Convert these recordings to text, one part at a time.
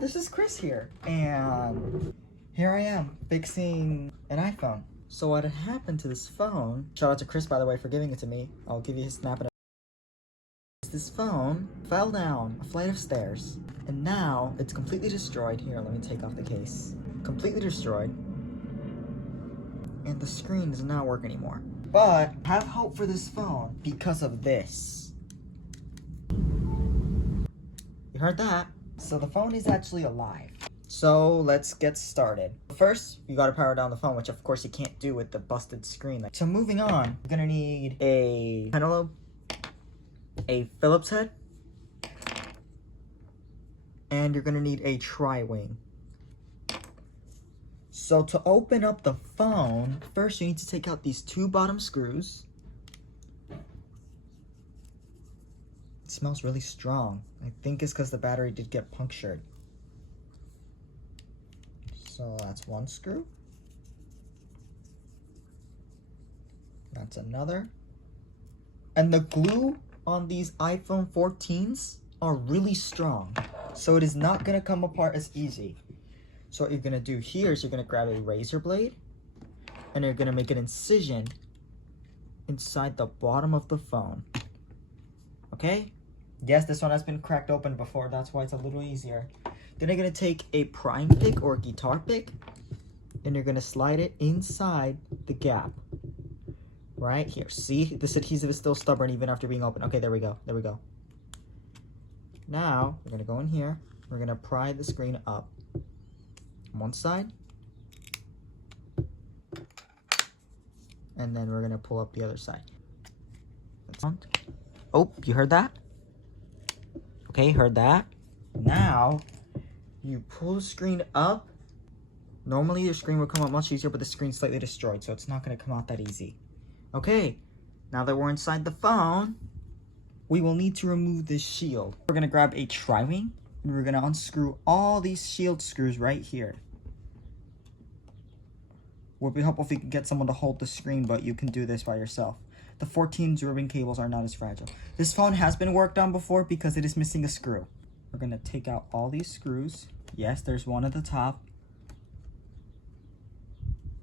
this is Kris here, and here I am fixing an iPhone. So what had happened to this phone, shout out to Kris by the way for giving it to me, I'll give you his snap. This phone fell down a flight of stairs, and now it's completely destroyed. Here, let me take off the case. Completely destroyed, and the screen does not work anymore. But I have hope for this phone because of this. You heard that? So the phone is actually alive. So let's get started. First, you gotta power down the phone, which of course you can't do with the busted screen. So moving on, you're gonna need a pentalobe, a Phillips head, and you're gonna need a tri-wing. So to open up the phone, first you need to take out these two bottom screws. It smells really strong. I think it's because the battery did get punctured. So that's one screw. That's another. And the glue on these iPhone 14s are really strong, so it is not going to come apart as easy. So what you're going to do here is you're going to grab a razor blade and you're going to make an incision inside the bottom of the phone. Okay? Yes, this one has been cracked open before, that's why it's a little easier. Then you're going to take a prime pick or a guitar pick and you're going to slide it inside the gap. Right here. See, this adhesive is still stubborn even after being open. Okay, there we go. There we go. Now, we're going to go in here. We're going to pry the screen up. One side. And then we're going to pull up the other side. Oh, you heard that? Okay, heard that. Now, you pull the screen up. Normally, your screen would come out much easier, but the screen's slightly destroyed, so it's not going to come out that easy. Okay, now that we're inside the phone, we will need to remove this shield. We're going to grab a tri-wing, and we're going to unscrew all these shield screws right here. Would be helpful if you could get someone to hold the screen, but you can do this by yourself. The 14's ribbon cables are not as fragile. This phone has been worked on before because it is missing a screw. We're going to take out all these screws. Yes, there's one at the top.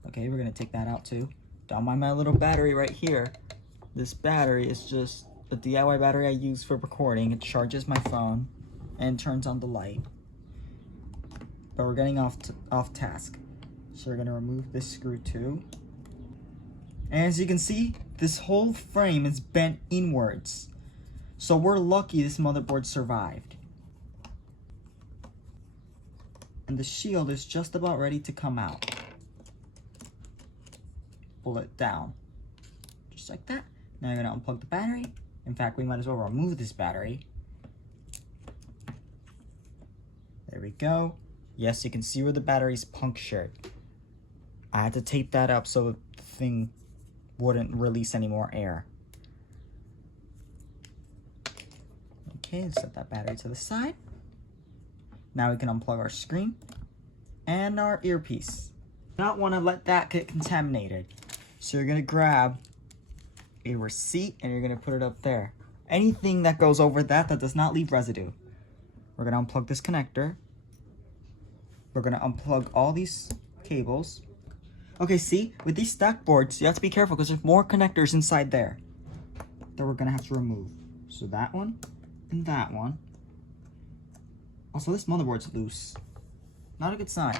Okay, we're going to take that out too. Don't mind my little battery right here. This battery is just a DIY battery I use for recording. It charges my phone and turns on the light. But we're getting off task. So we're going to remove this screw too. And as you can see, this whole frame is bent inwards. So we're lucky this motherboard survived. And the shield is just about ready to come out. Pull it down, just like that. Now you're gonna unplug the battery. In fact, we might as well remove this battery. There we go. Yes, you can see where the battery's punctured. I had to tape that up so the thing wouldn't release any more air. Okay, set that battery to the side. Now we can unplug our screen and our earpiece. Not want to let that get contaminated. So you're going to grab a receipt and you're going to put it up there. Anything that goes over that does not leave residue. We're going to unplug this connector. We're going to unplug all these cables. Okay, see, with these stack boards, you have to be careful because there's more connectors inside there that we're going to have to remove. So that one and that one. Also, this motherboard's loose. Not a good sign.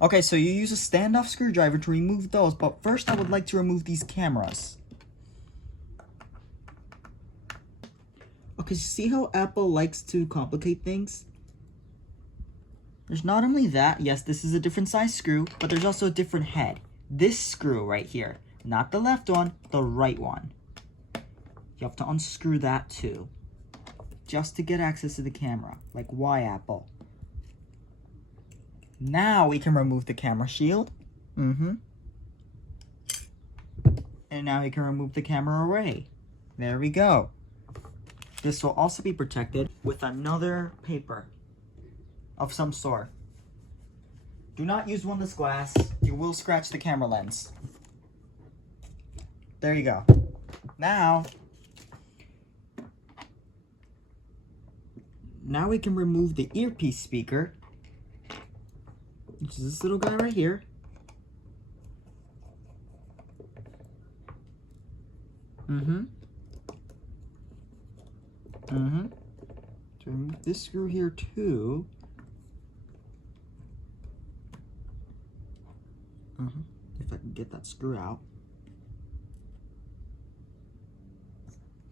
Okay, so you use a standoff screwdriver to remove those, but first I would like to remove these cameras. Okay, see how Apple likes to complicate things? There's not only that, yes, this is a different size screw, but there's also a different head. This screw right here, not the left one, the right one. You have to unscrew that too, just to get access to the camera. Like, why, Apple? Now we can remove the camera shield. And now we can remove the camera array. There we go. This will also be protected with another paper of some sort. Do not use one that's glass. You will scratch the camera lens. There you go. Now we can remove the earpiece speaker which is this little guy right here. To remove this screw here too. If I can get that screw out.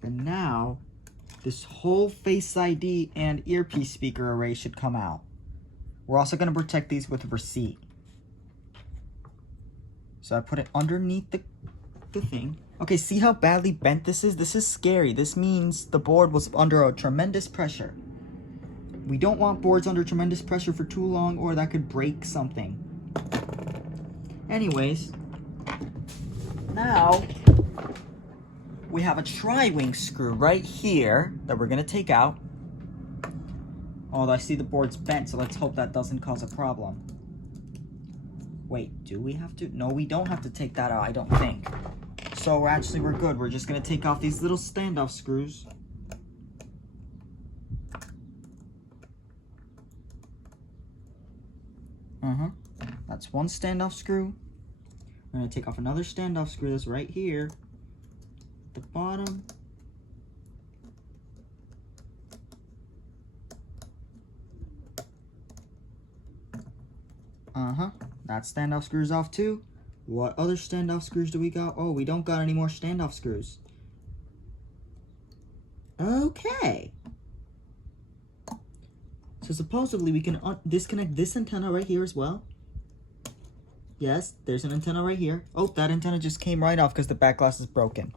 And now, this whole Face ID and earpiece speaker array should come out. We're also going to protect these with a receipt. So I put it underneath the thing. Okay, see how badly bent this is? This is scary. This means the board was under a tremendous pressure. We don't want boards under tremendous pressure for too long, or that could break something. Anyways, now we have a tri-wing screw right here that we're going to take out. Although I see the board's bent, so let's hope that doesn't cause a problem. Wait, do we have to? No, we don't have to take that out, I don't think. So we're good. We're just going to take off these little standoff screws. That's one standoff screw. We're going to take off another standoff screw that's right here at the bottom. That standoff screw's off too. What other standoff screws do we got? Oh, we don't got any more standoff screws. Okay. So supposedly we can disconnect this antenna right here as well. Yes, there's an antenna right here. Oh, that antenna just came right off because the back glass is broken.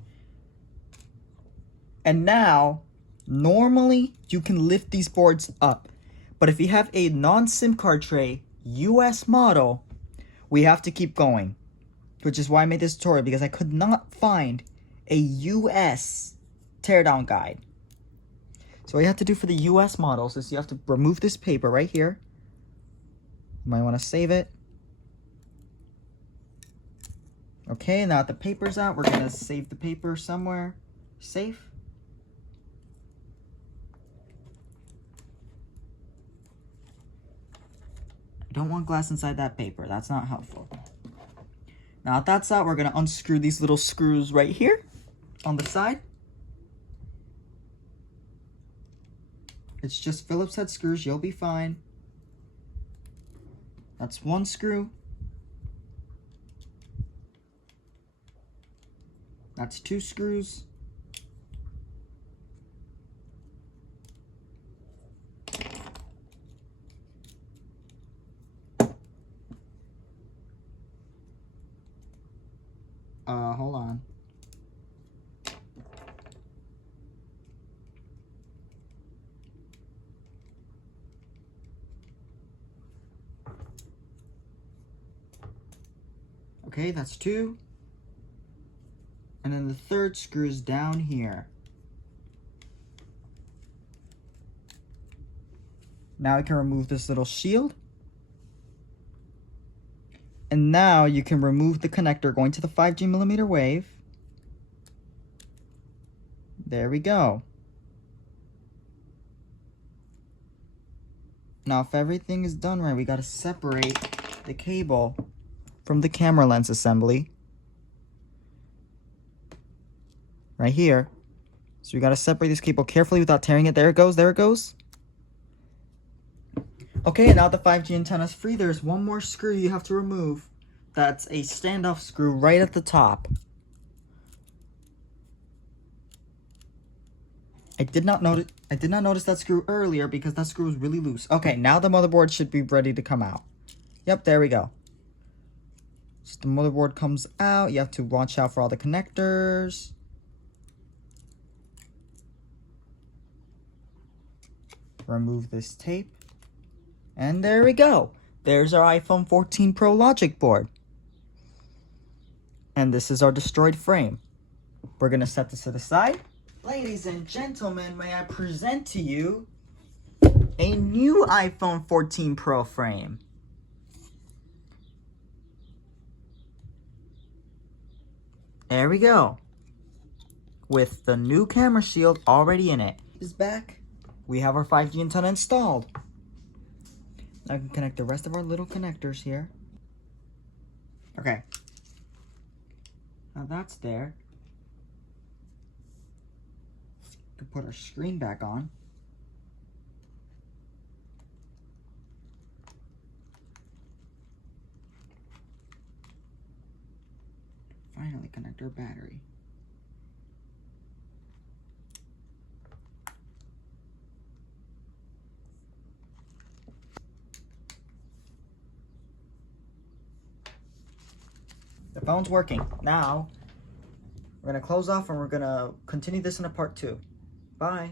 And now, normally you can lift these boards up. But if you have a non-SIM card tray, US model, we have to keep going. Which is why I made this tutorial, because I could not find a US teardown guide. So what you have to do for the US models is you have to remove this paper right here. You might want to save it. Okay, now that the paper's out, we're going to save the paper somewhere safe. I don't want glass inside that paper. That's not helpful. Now that that's out, we're going to unscrew these little screws right here on the side. It's just Phillips head screws. You'll be fine. That's one screw. That's two screws. Hold on. Okay, that's two. And then the third screw is down here. Now I can remove this little shield. And now you can remove the connector going to the 5G millimeter wave. There we go. Now if everything is done right, we got to separate the cable from the camera lens assembly. Right here. So we got to separate this cable carefully without tearing it. There it goes, there it goes. Okay, and now the 5G antenna is free. There's one more screw you have to remove. That's a standoff screw right at the top. I did not notice that screw earlier because that screw was really loose. Okay, now the motherboard should be ready to come out. Yep, there we go. So the motherboard comes out. You have to watch out for all the connectors. Remove this tape. And there we go. There's our iPhone 14 Pro logic board. And this is our destroyed frame. We're going to set this to the side. Ladies and gentlemen, may I present to you a new iPhone 14 Pro frame. There we go. With the new camera shield already in it. Is back. We have our 5G antenna installed. I can connect the rest of our little connectors here. Okay. Now that's there. We can put our screen back on. Finally connect our battery. The phone's working. Now, we're going to close off and we're going to continue this in a part 2. Bye.